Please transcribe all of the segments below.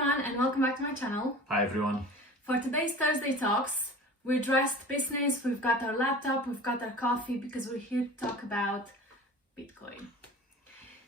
everyone and welcome back to my channel. Hi everyone. For today's Thursday Talks, we're dressed business, we've got our laptop, we've got our coffee because we're here to talk about Bitcoin.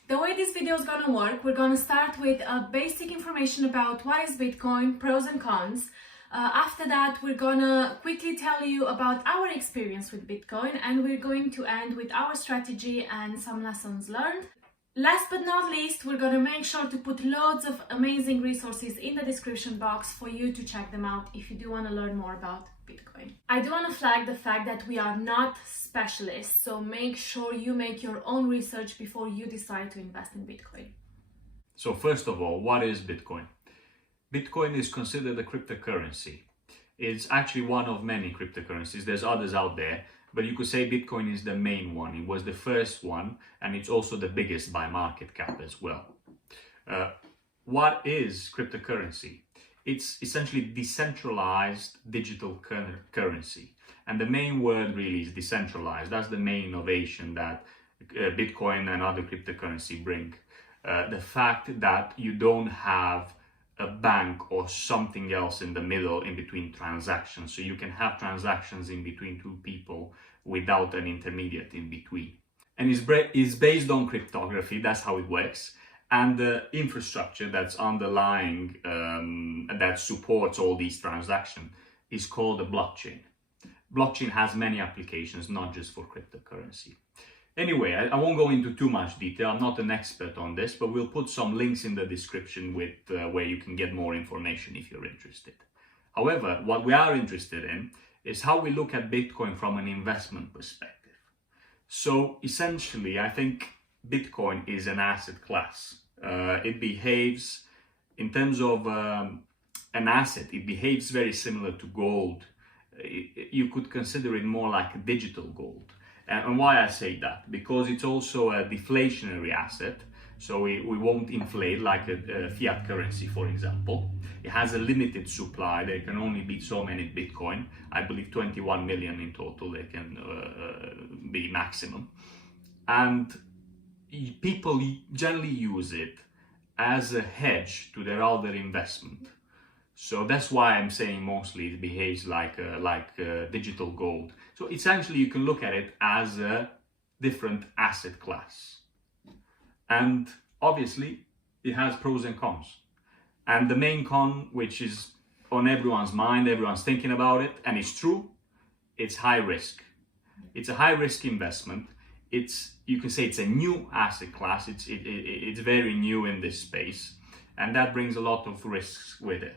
The way this video is gonna work, we're gonna start with basic information about what is Bitcoin, pros and cons. After that, we're gonna quickly tell you about our experience with Bitcoin, and we're going to end with our strategy and some lessons learned. Last but not least, we're going to make sure to put loads of amazing resources in the description box for you to check them out if you do want to learn more about Bitcoin. I do want to flag the fact that we are not specialists, so make sure you make your own research before you decide to invest in Bitcoin. So first of all, what is Bitcoin? Bitcoin is considered a cryptocurrency. It's actually one of many cryptocurrencies. There's others out there, but you could say Bitcoin is the main one. It was the first one, and it's also the biggest by market cap as well. What is cryptocurrency? It's essentially decentralized digital currency. And the main word really is decentralized. That's the main innovation that Bitcoin and other cryptocurrency bring. The fact that you don't have a bank or something else in the middle in between transactions. So you can have transactions in between two people without an intermediate in between. And it's based on cryptography, that's how it works. And the infrastructure that's underlying, that supports all these transactions is called a blockchain. Blockchain has many applications, not just for cryptocurrency. Anyway, I won't go into too much detail. I'm not an expert on this, but we'll put some links in the description with where you can get more information if you're interested. However, what we are interested in is how we look at Bitcoin from an investment perspective. So essentially, I think Bitcoin is an asset class. It behaves, in terms of an asset, it behaves very similar to gold. You could consider it more like a digital gold. And why I say that? Because it's also a deflationary asset, so we won't inflate like a fiat currency, for example. It has a limited supply. There can only be so many Bitcoin. I believe 21 million in total. They can be maximum. And people generally use it as a hedge to their other investment. So that's why I'm saying mostly it behaves like digital gold. So essentially you can look at it as a different asset class. And obviously it has pros and cons. And the main con, which is on everyone's mind, everyone's thinking about it, and it's true, it's high risk. It's a high risk investment. You can say it's a new asset class. It's very new in this space, and that brings a lot of risks with it.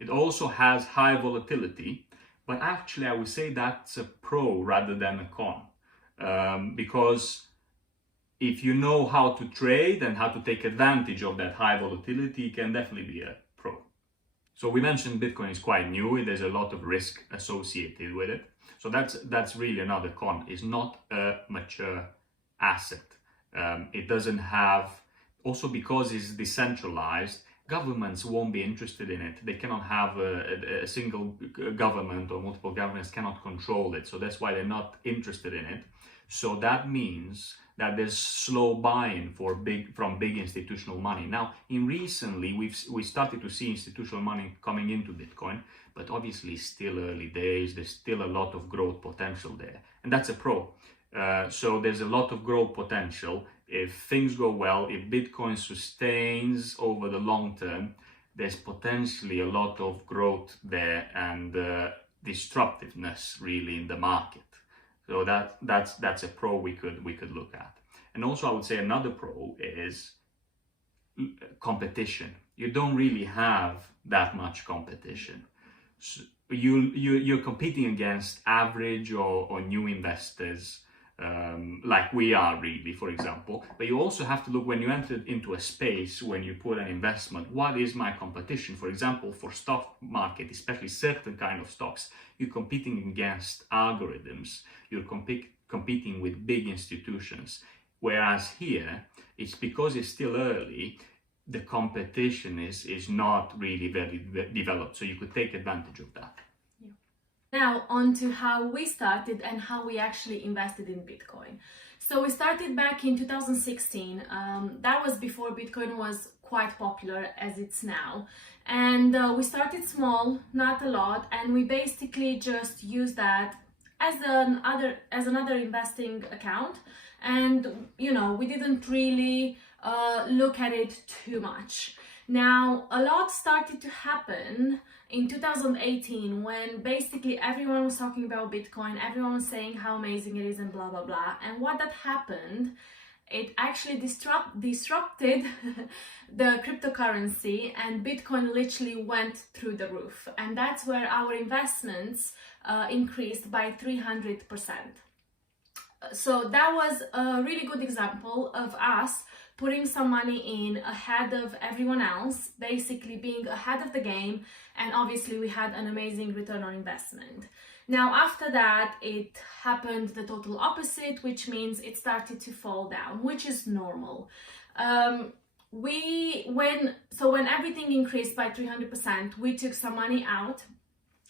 It also has high volatility, but actually I would say that's a pro rather than a con. Because if you know how to trade and how to take advantage of that high volatility, it can definitely be a pro. So we mentioned Bitcoin is quite new. There's a lot of risk associated with it. So that's really another con. It's not a mature asset. It doesn't have, also because it's decentralized, governments won't be interested in it. They cannot have a single government or multiple governments cannot control it. So that's why they're not interested in it. So that means that there's slow buy-in from big institutional money. Now, recently, we started to see institutional money coming into Bitcoin, but obviously still early days. There's still a lot of growth potential there. And that's a pro. So there's a lot of growth potential. If things go well, if Bitcoin sustains over the long term, there's potentially a lot of growth there and disruptiveness really in the market. So that's a pro we could look at. And also I would say another pro is competition. You don't really have that much competition. So you're competing against average or new investors. Like we are really, for example, but you also have to look when you enter into a space, when you put an investment, what is my competition? For example, for stock market, especially certain kind of stocks, you're competing against algorithms, you're competing with big institutions. Whereas here, it's because it's still early, the competition is not really very developed, so you could take advantage of that. Now on to how we started and how we actually invested in Bitcoin. So we started back in 2016. That was before Bitcoin was quite popular as it's now. And we started small, not a lot, and we basically just use that as another investing account. And you know, we didn't really look at it too much. Now, a lot started to happen in 2018 when basically everyone was talking about Bitcoin, everyone was saying how amazing it is and blah blah blah. And what that happened, it actually disrupted the cryptocurrency, and Bitcoin literally went through the roof. And that's where our investments increased by 300%. So that was a really good example of us putting some money in ahead of everyone else, basically being ahead of the game, and obviously we had an amazing return on investment. Now after that, it happened the total opposite, which means it started to fall down, which is normal. When everything increased by 300%, we took some money out,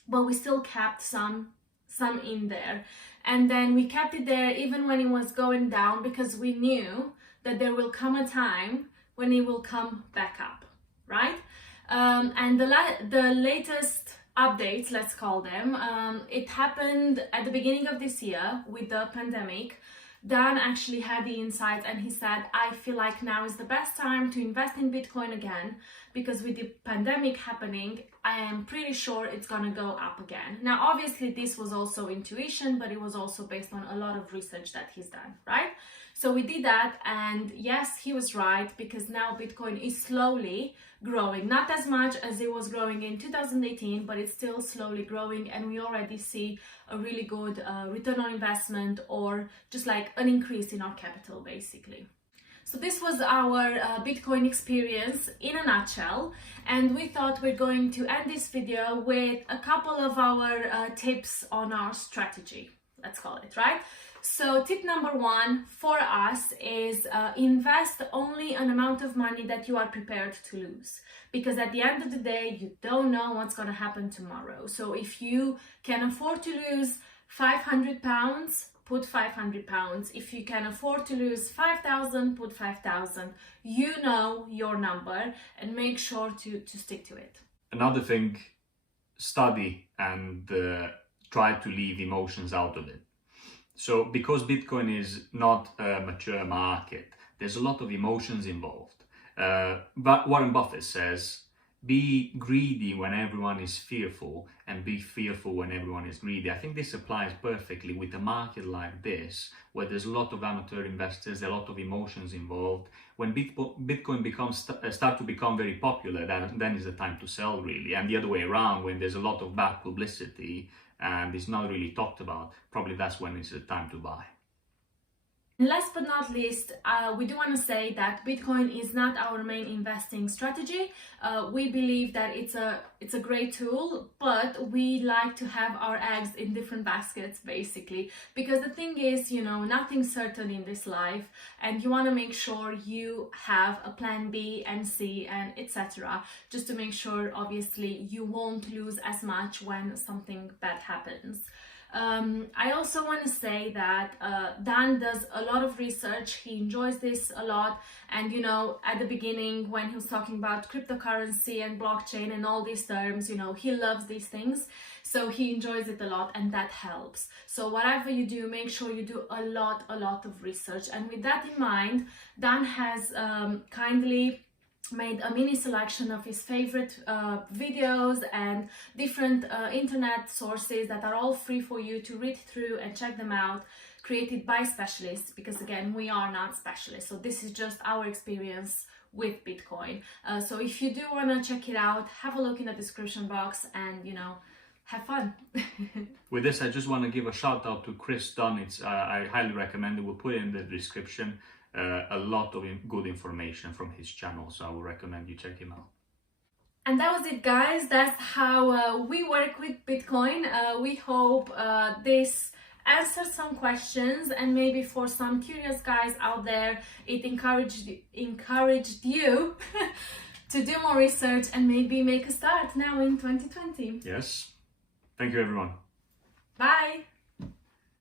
but we still kept some in there. And then we kept it there even when it was going down, because we knew that there will come a time when it will come back up, right? And the latest updates, let's call them, it happened at the beginning of this year with the pandemic. Dunn actually had the insights and he said, I feel like now is the best time to invest in Bitcoin again, because with the pandemic happening, I am pretty sure it's gonna go up again. Now, obviously this was also intuition, but it was also based on a lot of research that he's done, right? So we did that, and yes, he was right, because now Bitcoin is slowly growing, not as much as it was growing in 2018, but it's still slowly growing, and we already see a really good return on investment, or just like an increase in our capital basically. So this was our Bitcoin experience in a nutshell, and we thought we're going to end this video with a couple of our tips on our strategy, let's call it, right? So tip number one for us is invest only an amount of money that you are prepared to lose, because at the end of the day, you don't know what's going to happen tomorrow. So if you can afford to lose 500 pounds, put 500 pounds. If you can afford to lose 5,000, put 5,000. You know your number, and make sure to stick to it. Another thing, study and try to leave emotions out of it. So because Bitcoin is not a mature market, there's a lot of emotions involved. But Warren Buffett says, be greedy when everyone is fearful, and be fearful when everyone is greedy. I think this applies perfectly with a market like this, where there's a lot of amateur investors, a lot of emotions involved. When Bitcoin start to become very popular, then is the time to sell, really. And the other way around, when there's a lot of bad publicity and it's not really talked about, probably that's when it's the time to buy. Last but not least, we do want to say that Bitcoin is not our main investing strategy. We believe that it's a great tool, but we like to have our eggs in different baskets, basically. Because the thing is, you know, nothing's certain in this life, and you want to make sure you have a plan B and C and etc. just to make sure, obviously, you won't lose as much when something bad happens. I also want to say that Dunn does a lot of research. He enjoys this a lot, and you know, at the beginning when he was talking about cryptocurrency and blockchain and all these terms, you know, he loves these things, so he enjoys it a lot, and that helps. So whatever you do, make sure you do a lot of research. And with that in mind, Dunn has kindly made a mini selection of his favorite videos and different internet sources that are all free for you to read through and check them out, created by specialists, because again, we are not specialists, so this is just our experience with Bitcoin. So if you do want to check it out, have a look in the description box and, you know, have fun. With this, I just want to give a shout out to Chris Dunn. I highly recommend it. We'll put it in the description. A lot of good information from his channel, so I would recommend you check him out. And that was it, guys. That's how we work with Bitcoin. We hope this answered some questions, and maybe for some curious guys out there, it encouraged you to do more research and maybe make a start now in 2020. Yes. Thank you, everyone. Bye.